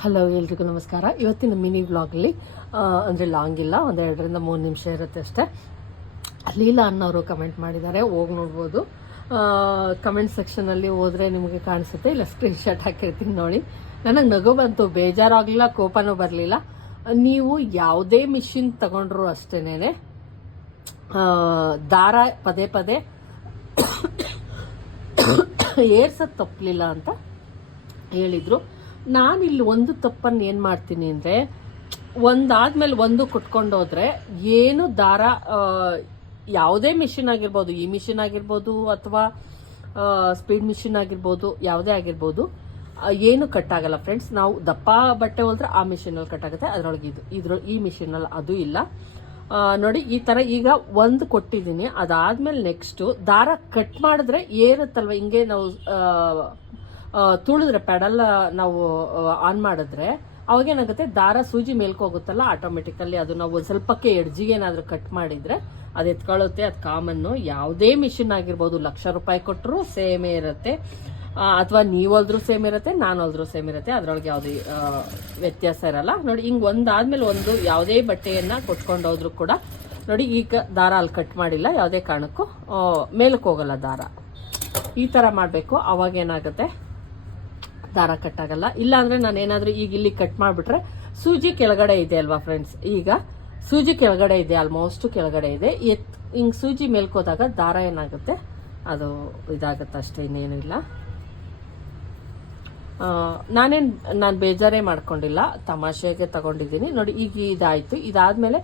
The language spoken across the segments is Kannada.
ಹಲೋ ಎಲ್ರಿಗೂ ನಮಸ್ಕಾರ. ಇವತ್ತಿನ ಮಿನಿ ವ್ಲಾಗಲ್ಲಿ ಅಂದರೆ ಲಾಂಗ್ ಇಲ್ಲ, ಒಂದು ಎರಡರಿಂದ ಮೂರು ನಿಮಿಷ ಇರುತ್ತೆ ಅಷ್ಟೇ. ಲೀಲಾ ಅನ್ನೋರು ಕಮೆಂಟ್ ಮಾಡಿದ್ದಾರೆ, ಹೋಗಿ ನೋಡ್ಬೋದು. ಕಮೆಂಟ್ ಸೆಕ್ಷನಲ್ಲಿ ಹೋದರೆ ನಿಮಗೆ ಕಾಣಿಸುತ್ತೆ. ಇಲ್ಲ ಸ್ಕ್ರೀನ್ಶಾಟ್ ಹಾಕಿರ್ತೀನಿ ನೋಡಿ. ನನಗೆ ನಗು ಬಂತು, ಬೇಜಾರಾಗಲಿಲ್ಲ, ಕೋಪನೂ ಬರಲಿಲ್ಲ. ನೀವು ಯಾವುದೇ ಮಿಷಿನ್ ತಗೊಂಡ್ರು ಅಷ್ಟೇನೆ ದಾರ ಪದೇ ಪದೇ ಏರ್ಸೋದು ತಪ್ಪಲಿಲ್ಲ ಅಂತ ಹೇಳಿದ್ರು. ನಾನಿಲ್ಲಿ ಒಂದು ತಪ್ಪನ್ನು ಏನು ಮಾಡ್ತೀನಿ ಅಂದರೆ, ಒಂದಾದ್ಮೇಲೆ ಒಂದು ಕುಟ್ಕೊಂಡೋದ್ರೆ ಏನು ದಾರ ಯಾವುದೇ ಮಿಷಿನ್ ಆಗಿರ್ಬೋದು, ಈ ಮಿಷಿನ್ ಆಗಿರ್ಬೋದು ಅಥವಾ ಸ್ಪೀಡ್ ಮಿಷಿನ್ ಆಗಿರ್ಬೋದು, ಯಾವುದೇ ಆಗಿರ್ಬೋದು ಏನು ಕಟ್ ಆಗಲ್ಲ ಫ್ರೆಂಡ್ಸ್ ನಾವು ದಪ್ಪ ಬಟ್ಟೆ ಹೋದ್ರೆ ಆ ಮಿಷಿನಲ್ಲಿ ಕಟ್ ಆಗುತ್ತೆ ಅದರೊಳಗೆ ಇದು, ಇದ್ರ, ಈ ಮಿಷಿನಲ್ಲಿ ಅದು ಇಲ್ಲ. ನೋಡಿ, ಈ ಥರ ಈಗ ಒಂದು ಕೊಟ್ಟಿದ್ದೀನಿ. ಅದಾದ್ಮೇಲೆ ನೆಕ್ಸ್ಟು ದಾರ ಕಟ್ ಮಾಡಿದ್ರೆ ಏರುತ್ತಲ್ವ? ಹಿಂಗೆ ನಾವು ತುಳಿದ್ರೆ ಪೆಡಲ್ ನಾವು ಆನ್ ಮಾಡಿದ್ರೆ ಅವಾಗ ಏನಾಗುತ್ತೆ? ದಾರ ಸೂಜಿ ಮೇಲ್ಕೋಗುತ್ತಲ್ಲ ಆಟೋಮೆಟಿಕಲ್ಲಿ ಅದು ನಾವು ಒಂದ್ ಸ್ವಲ್ಪಕ್ಕೆ ಎಡ್ಜಿಗೆ ಏನಾದರೂ ಕಟ್ ಮಾಡಿದ್ರೆ ಅದು ಎತ್ಕೊಳ್ಳುತ್ತೆ, ಅದು ಕಾಮನ್ನು. ಯಾವುದೇ ಮಿಷಿನ್ ಆಗಿರ್ಬೋದು, ಲಕ್ಷ ರೂಪಾಯಿ ಕೊಟ್ಟರು ಸೇಮೇ ಇರುತ್ತೆ. ಅಥವಾ ನೀವು ಹೊಲ್ದ್ರು ಸೇಮ್ ಇರುತ್ತೆ ನಾನು ಹೋದ್ರೂ ಸೇಮ್ ಇರುತ್ತೆ. ಅದರೊಳಗೆ ಯಾವುದೇ ವ್ಯತ್ಯಾಸ ಇರಲ್ಲ. ನೋಡಿ, ಹಿಂಗೆ ಒಂದಾದ್ಮೇಲೆ ಒಂದು ಯಾವುದೇ ಬಟ್ಟೆಯನ್ನ ಕೊಟ್ಕೊಂಡು ಹೋದ್ರು ಕೂಡ, ನೋಡಿ, ಈಗ ದಾರ ಅಲ್ಲಿ ಕಟ್ ಮಾಡಿಲ್ಲ, ಯಾವುದೇ ಕಾರಣಕ್ಕೂ ಮೇಲಕ್ಕೆ ಹೋಗಲ್ಲ ದಾರ. ಈ ತರ ಮಾಡಬೇಕು. ಅವಾಗ ಏನಾಗುತ್ತೆ? ದಾರ ಕಟ್ ಆಗಲ್ಲ ಇಲ್ಲ ಅಂದ್ರೆ ನಾನು ಏನಾದ್ರೂ ಈಗ ಇಲ್ಲಿ ಕಟ್ ಮಾಡಿಬಿಟ್ರೆ ಸೂಜಿ ಕೆಳಗಡೆ ಇದೆ ಅಲ್ವಾ ಫ್ರೆಂಡ್ಸ್ ಈಗ ಸೂಜಿ ಕೆಳಗಡೆ ಇದೆ ಆಲ್ಮೋಸ್ಟ್ ಕೆಳಗಡೆ ಇದೆ. ಎತ್, ಹಿಂಗ್ ಸೂಜಿ ಮೇಲ್ಕೋದಾಗ ದಾರ ಏನಾಗುತ್ತೆ? ಅದು ಇದಾಗುತ್ತೆ ಅಷ್ಟೇ, ಇನ್ನೇನು ಇಲ್ಲ. ನಾನೇನ್, ನಾನು ಬೇಜಾರೇ ಮಾಡ್ಕೊಂಡಿಲ್ಲ, ತಮಾಷೆಗೆ ತಗೊಂಡಿದ್ದೀನಿ. ನೋಡಿ, ಈಗ ಇದಾಯ್ತು. ಇದಾದ್ಮೇಲೆ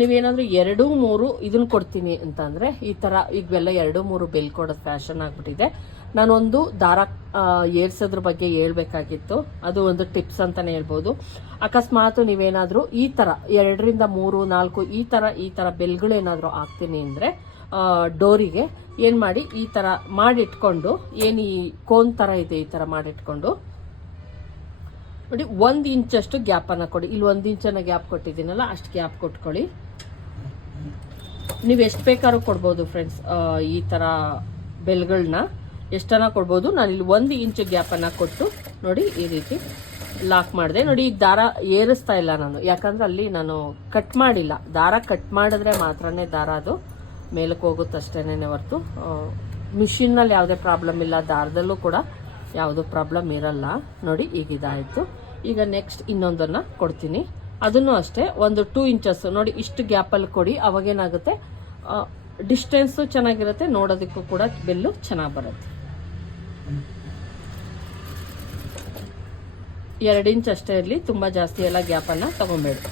ನೀವೇನಾದ್ರೂ ಎರಡು, ಮೂರು ಇದನ್ನ ಕೊಡ್ತೀನಿ ಅಂತಂದ್ರೆ ಈ ತರ ಈಗ ಎರಡು, ಮೂರು ಬೆಲ್ ಕೊಡೋದ್ ಫ್ಯಾಷನ್ ಆಗ್ಬಿಟ್ಟಿದೆ. ನಾನೊಂದು ದಾರ ಏರ್ಸೋದ್ರ ಬಗ್ಗೆ ಹೇಳ್ಬೇಕಾಗಿತ್ತು. ಅದು ಒಂದು ಟಿಪ್ಸ್ ಅಂತಾನೆ ಹೇಳ್ಬೋದು. ಅಕಸ್ಮಾತ್ ನೀವೇನಾದರೂ ಈ ತರ, ಎರಡರಿಂದ ಮೂರು, ನಾಲ್ಕು, ಈ ತರ ಈ ತರ ಬೆಲ್ಗಳು ಏನಾದ್ರೂ ಹಾಕ್ತೀನಿ ಅಂದರೆ ಡೋರಿಗೆ ಏನು ಮಾಡಿ, ಈ ತರ ಮಾಡಿಟ್ಕೊಂಡು, ಏನು ಈ ಕೋನ್ ತರ ಇದೆ ಈ ತರ ಮಾಡಿಟ್ಕೊಂಡು, ನೋಡಿ, ಒಂದ್ ಇಂಚಷ್ಟು ಗ್ಯಾಪ್ ಅನ್ನ ಕೊಡಿ. ಇಲ್ಲಿ ಒಂದು ಇಂಚನ್ನು ಗ್ಯಾಪ್ ಕೊಟ್ಟಿದ್ದೀನಲ್ಲ, ಅಷ್ಟು ಗ್ಯಾಪ್ ಕೊಟ್ಕೊಳ್ಳಿ. ನೀವು ಎಷ್ಟು ಬೇಕಾದ್ರೂ ಕೊಡ್ಬೋದು ಫ್ರೆಂಡ್ಸ್ ಈ ತರ ಬೆಲ್ಗಳನ್ನ. ಎಷ್ಟನ್ನ ಕೊಡ್ಬೋದು? ನಾನು ಇಲ್ಲಿ ಒಂದು ಇಂಚು ಗ್ಯಾಪನ್ನು ಕೊಟ್ಟು ನೋಡಿ ಈ ರೀತಿ ಲಾಕ್ ಮಾಡಿದೆ. ನೋಡಿ ಈಗ ದಾರ ಏರಿಸ್ತಾ ಇಲ್ಲ ನಾನು. ಯಾಕಂದ್ರೆ ಅಲ್ಲಿ ನಾನು ಕಟ್ ಮಾಡಿಲ್ಲ. ದಾರ ಕಟ್ ಮಾಡಿದ್ರೆ ಮಾತ್ರನೇ ದಾರ ಅದು ಮೇಲಕ್ಕೆ ಹೋಗುತ್ತೆ ಅಷ್ಟೇನೆ ಹೊರತು. ಮಿಷಿನ್ನಲ್ಲಿ ಯಾವುದೇ ಪ್ರಾಬ್ಲಮ್ ಇಲ್ಲ. ದಾರದಲ್ಲೂ ಕೂಡ ಯಾವುದೂ ಪ್ರಾಬ್ಲಮ್ ಇರಲ್ಲ. ನೋಡಿ ಈಗ ಇದಾಯಿತು ಈಗ ನೆಕ್ಸ್ಟ್ ಇನ್ನೊಂದನ್ನ ಕೊಡ್ತೀನಿ. ಅದನ್ನು ಅಷ್ಟೇ ಒಂದು ಟೂ ಇಂಚಸ್ ನೋಡಿ, ಇಷ್ಟು ಗ್ಯಾಪಲ್ಲಿ ಕೊಡಿ. ಅವಾಗೇನಾಗುತ್ತೆ? ಡಿಸ್ಟೆನ್ಸು ಚೆನ್ನಾಗಿರುತ್ತೆ. ನೋಡೋದಕ್ಕೂ ಕೂಡ ಬೆಲ್ಲು ಚೆನ್ನಾಗಿ ಬರುತ್ತೆ. ಎರಡು ಇಂಚ್ ಅಷ್ಟೇ ಇರಲಿ, ತುಂಬ ಜಾಸ್ತಿ ಎಲ್ಲ ಗ್ಯಾಪನ್ನು ತಗೊಬೇಡಿ.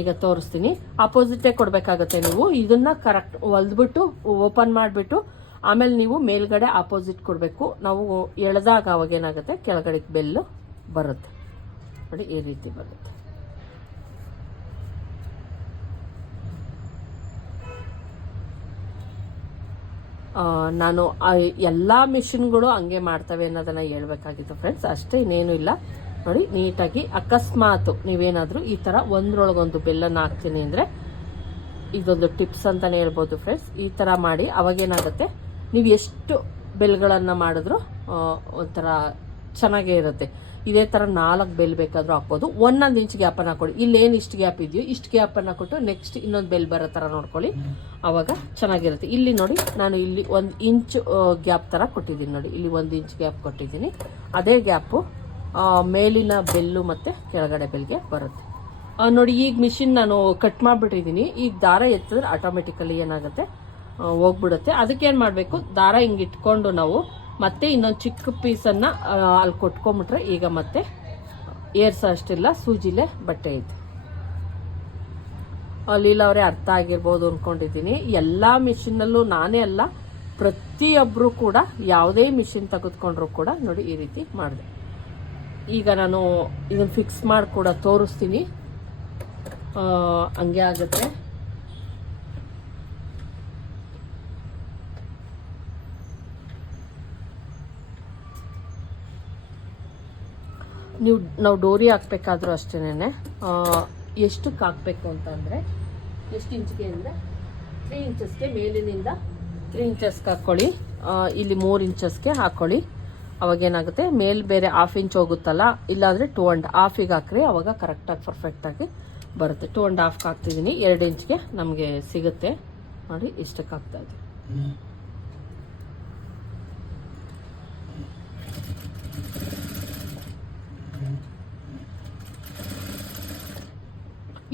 ಈಗ ತೋರಿಸ್ತೀನಿ. ಅಪೋಸಿಟೇ ಕೊಡಬೇಕಾಗುತ್ತೆ ನೀವು. ಇದನ್ನ ಕರೆಕ್ಟ್ ಹೊಲ್ದ್ಬಿಟ್ಟು ಓಪನ್ ಮಾಡಿಬಿಟ್ಟು, ಆಮೇಲೆ ನೀವು ಮೇಲ್ಗಡೆ ಆಪೋಸಿಟ್ ಕೊಡಬೇಕು. ನಾವು ಎಳೆದಾಗ ಅವಾಗೇನಾಗುತ್ತೆ ಕೆಳಗಡೆ ಬೆಲ್ಲು ಬರುತ್ತೆ. ನೋಡಿ, ಈ ರೀತಿ ಬರುತ್ತೆ. ನಾನು ಎಲ್ಲ ಮಿಷಿನ್ಗಳು ಹಂಗೆ ಮಾಡ್ತವೆ ಅನ್ನೋದನ್ನ ಹೇಳ್ಬೇಕಾಗಿತ್ತು ಫ್ರೆಂಡ್ಸ್ ಅಷ್ಟೇ ಇನ್ನೇನು ಇಲ್ಲ. ನೋಡಿ, ನೀಟಾಗಿ ಅಕಸ್ಮಾತ್ ನೀವೇನಾದರೂ ಈ ತರ ಒಂದ್ರೊಳಗೊಂದು ಬೆಲ್ಲನ ಹಾಕ್ತೀನಿ ಅಂದ್ರೆ ಇದೊಂದು ಟಿಪ್ಸ್ ಅಂತಾನೆ ಹೇಳ್ಬೋದು ಫ್ರೆಂಡ್ಸ್ ಈ ತರ ಮಾಡಿ, ಅವಾಗೇನಾಗುತ್ತೆ? ನೀವು ಎಷ್ಟು ಬೆಲ್ಗಳನ್ನ ಮಾಡಿದ್ರು ಒಂಥರ ಚೆನ್ನಾಗೇ ಇರುತ್ತೆ. ಇದೇ ತರ ನಾಲ್ಕು ಬೆಲ್ ಬೇಕಾದರೂ ಹಾಕ್ಬೋದು. ಒಂದೊಂದು ಇಂಚ್ ಗ್ಯಾಪ್ ಅನ್ನ ಹಾಕೊಳ್ಳಿ ಇಲ್ಲೇನು ಇಷ್ಟು ಗ್ಯಾಪ್ ಇದೆಯೋ ಇಷ್ಟು ಗ್ಯಾಪ್ ಅನ್ನ ಕೊಟ್ಟು ನೆಕ್ಸ್ಟ್ ಇನ್ನೊಂದು ಬೆಲ್ ಬರೋ ಥರ ನೋಡ್ಕೊಳ್ಳಿ. ಆವಾಗ ಚೆನ್ನಾಗಿರುತ್ತೆ. ಇಲ್ಲಿ ನೋಡಿ, ನಾನು ಇಲ್ಲಿ ಒಂದು ಇಂಚ್ ಗ್ಯಾಪ್ ತರ ಕೊಟ್ಟಿದ್ದೀನಿ ನೋಡಿ. ಇಲ್ಲಿ ಒಂದು ಇಂಚ್ ಗ್ಯಾಪ್ ಕೊಟ್ಟಿದ್ದೀನಿ. ಅದೇ ಗ್ಯಾಪು ಮೇಲಿನ ಬೆಲ್ಲು ಮತ್ತೆ ಕೆಳಗಡೆ ಬೆಲ್ಗೆ ಬರುತ್ತೆ. ನೋಡಿ, ಈಗ ಮಿಷಿನ್ ನಾನು ಕಟ್ ಮಾಡಿಬಿಟ್ಟಿದ್ದೀನಿ. ಈಗ ದಾರ ಎತ್ತಿದ್ರೆ ಆಟೋಮೆಟಿಕಲಿ ಏನಾಗುತ್ತೆ? ಹೋಗ್ಬಿಡುತ್ತೆ. ಅದಕ್ಕೆ ಏನು ಮಾಡಬೇಕು? ದಾರ ಹಿಂಗೆ ಇಟ್ಕೊಂಡು ನಾವು ಮತ್ತೆ ಇನ್ನೊಂದು ಚಿಕ್ಕ ಪೀಸನ್ನು ಅಲ್ಲಿ ಕೊಟ್ಕೊಂಬಿಟ್ರೆ ಈಗ ಮತ್ತೆ ಏರ್ಸ ಅಷ್ಟಿಲ್ಲ, ಸೂಜಿಲೆ ಬಟ್ಟೆ ಐತೆ. ಅವರೇ ಅರ್ಥ ಆಗಿರ್ಬೋದು ಅಂದ್ಕೊಂಡಿದ್ದೀನಿ ಎಲ್ಲ ಮಿಷಿನಲ್ಲೂ ನಾನೇ ಅಲ್ಲ ಪ್ರತಿಯೊಬ್ಬರು ಕೂಡ ಯಾವುದೇ ಮಿಷಿನ್ ತೆಗೆದುಕೊಂಡ್ರು ಕೂಡ ನೋಡಿ ಈ ರೀತಿ ಮಾಡಿದೆ. ಈಗ ನಾನು ಇದನ್ನು ಫಿಕ್ಸ್ ಮಾಡಿ ಕೂಡ ತೋರಿಸ್ತೀನಿ. ಹಂಗೆ ಆಗುತ್ತೆ. ನೀವು, ನಾವು ಡೋರಿ ಹಾಕ್ಬೇಕಾದ್ರೂ ಅಷ್ಟೇನೆ ಎಷ್ಟಕ್ಕೆ ಹಾಕ್ಬೇಕು ಅಂತಂದರೆ ಎಷ್ಟು ಇಂಚ್ಗೆ ಅಂದರೆ ತ್ರೀ ಇಂಚಸ್ಗೆ ಮೇಲಿನಿಂದ ತ್ರೀ ಇಂಚಸ್ಗೆ ಹಾಕ್ಕೊಳ್ಳಿ ಇಲ್ಲಿ ಮೂರು ಇಂಚಸ್ಗೆ ಹಾಕ್ಕೊಳ್ಳಿ ಅವಾಗ ಏನಾಗುತ್ತೆ? ಮೇಲ್ ಬೇರೆ ಹಾಫ್ ಇಂಚ್ ಹೋಗುತ್ತಲ್ಲ, ಇಲ್ಲಾಂದರೆ ಟೂ ಆ್ಯಂಡ್ ಹಾಫಿಗೆ ಹಾಕ್ರಿ. ಅವಾಗ ಕರೆಕ್ಟಾಗಿ ಪರ್ಫೆಕ್ಟಾಗಿ ಬರುತ್ತೆ. ಟೂ ಆ್ಯಂಡ್ ಹಾಫ್ಗೆ ಹಾಕ್ತಿದ್ದೀನಿ. ಎರಡು ಇಂಚ್ಗೆ ನಮಗೆ ಸಿಗುತ್ತೆ. ನೋಡಿ, ಇಷ್ಟಕ್ಕೆ ಹಾಕ್ತಾ ಇದ್ದೀನಿ.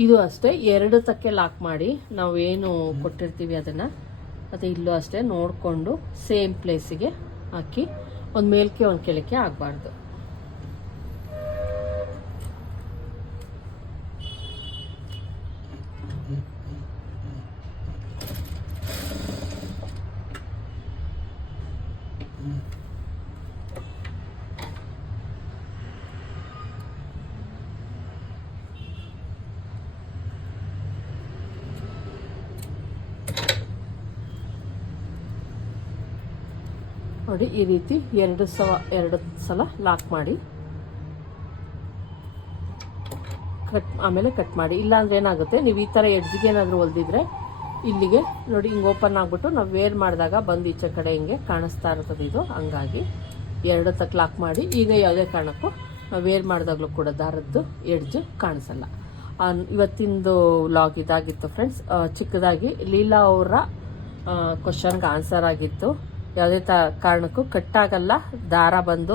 ಇದು ಅಷ್ಟೇ ಎರಡು ತಕ್ಕೆ ಲಾಕ್ ಮಾಡಿ, ನಾವು ಏನು ಕೊಟ್ಟಿರ್ತೀವಿ ಅದನ್ನು, ಅದು ಇಲ್ಲೂ ಅಷ್ಟೇ ನೋಡಿಕೊಂಡು ಸೇಮ್ ಪ್ಲೇಸಿಗೆ ಹಾಕಿ, ಒಂದು ಮೇಲ್ಕೆ ಒಂದು ಕೆಳಕ್ಕೆ ಆಗಬಾರ್ದು. ನೋಡಿ, ಈ ರೀತಿ ಎರಡು ಸಲ ಎರಡು ಸಲ ಲಾಕ್ ಮಾಡಿ. ಕಟ್, ಆಮೇಲೆ ಕಟ್ ಮಾಡಿ. ಇಲ್ಲಾಂದ್ರೆ ಏನಾಗುತ್ತೆ, ನೀವು ಈ ಥರ ಎಡ್ಜ್ಗೆ ಏನಾದರೂ ಹೊಲ್ದಿದ್ರೆ, ಇಲ್ಲಿಗೆ ನೋಡಿ, ಹಿಂಗೆ ಓಪನ್ ಆಗಿಬಿಟ್ಟು ನಾವು ವೇರ್ ಮಾಡಿದಾಗ ಬಂದು ಈಚೆ ಕಡೆ ಹಿಂಗೆ ಕಾಣಿಸ್ತಾ ಇರ್ತದೆ ಇದು, ಹಂಗಾಗಿ ಎರಡು ತಕ್ ಲಾಕ್ ಮಾಡಿ. ಈಗ ಯಾವುದೇ ಕಾರಣಕ್ಕೂ ನಾವು ವೇರ್ ಮಾಡಿದಾಗಲೂ ಕೂಡ ದಾರದ್ದು ಎಡ್ಜ್ ಕಾಣಿಸಲ್ಲ. ಇವತ್ತಿಂದು ವ್ಲಾಗ್ ಇದಾಗಿತ್ತು ಫ್ರೆಂಡ್ಸ್ ಚಿಕ್ಕದಾಗಿ ಲೀಲಾ ಅವರ ಕ್ವಶನ್ಗೆ ಆನ್ಸರ್ ಆಗಿತ್ತು. ಯಾವುದೇ ತ, ಕಾರಣಕ್ಕೂ ಕಟ್ಟಾಗಲ್ಲ. ದಾರ ಬಂದು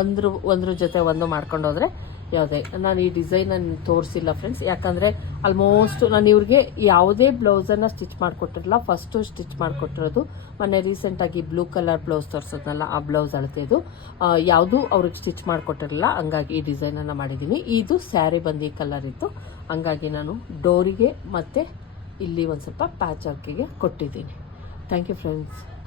ಒಂದ್ರ ಒಂದ್ರ ಜೊತೆ ಒಂದು ಮಾಡ್ಕೊಂಡು ಹೋದ್ರೆ ಯಾವುದೇ, ನಾನು ಈ ಡಿಸೈನ್ ನಾನು ತೋರಿಸಿಲ್ಲ ಫ್ರೆಂಡ್ಸ್. ಯಾಕಂದರೆ ಆಲ್ಮೋಸ್ಟ್ ನಾನು ಇವ್ರಿಗೆ ಯಾವುದೇ ಬ್ಲೌಸನ್ನು ಸ್ಟಿಚ್ ಮಾಡಿಕೊಟ್ಟಿರಲ್ಲ ಫಸ್ಟು ಸ್ಟಿಚ್ ಮಾಡಿಕೊಟ್ಟಿರೋದು ಮೊನ್ನೆ ರೀಸೆಂಟಾಗಿ ಬ್ಲೂ ಕಲರ್ ಬ್ಲೌಸ್ ತೋರಿಸೋದ್ನಲ್ಲ, ಆ ಬ್ಲೌಸ್ ಅಳತೆದು. ಯಾವುದೂ ಅವ್ರಿಗೆ ಸ್ಟಿಚ್ ಮಾಡಿಕೊಟ್ಟಿರಲಿಲ್ಲ. ಹಂಗಾಗಿ ಈ ಡಿಸೈನನ್ನು ಮಾಡಿದ್ದೀನಿ ಇದು ಸ್ಯಾರಿ ಬಂದು ಕಲರ್ ಇತ್ತು. ಹಂಗಾಗಿ ನಾನು ಡೋರಿಗೆ ಮತ್ತು ಇಲ್ಲಿ ಒಂದು ಸ್ವಲ್ಪ ಪ್ಯಾಚ್ ಹಾಕಿಗೆ ಕೊಟ್ಟಿದ್ದೀನಿ. Thank you friends.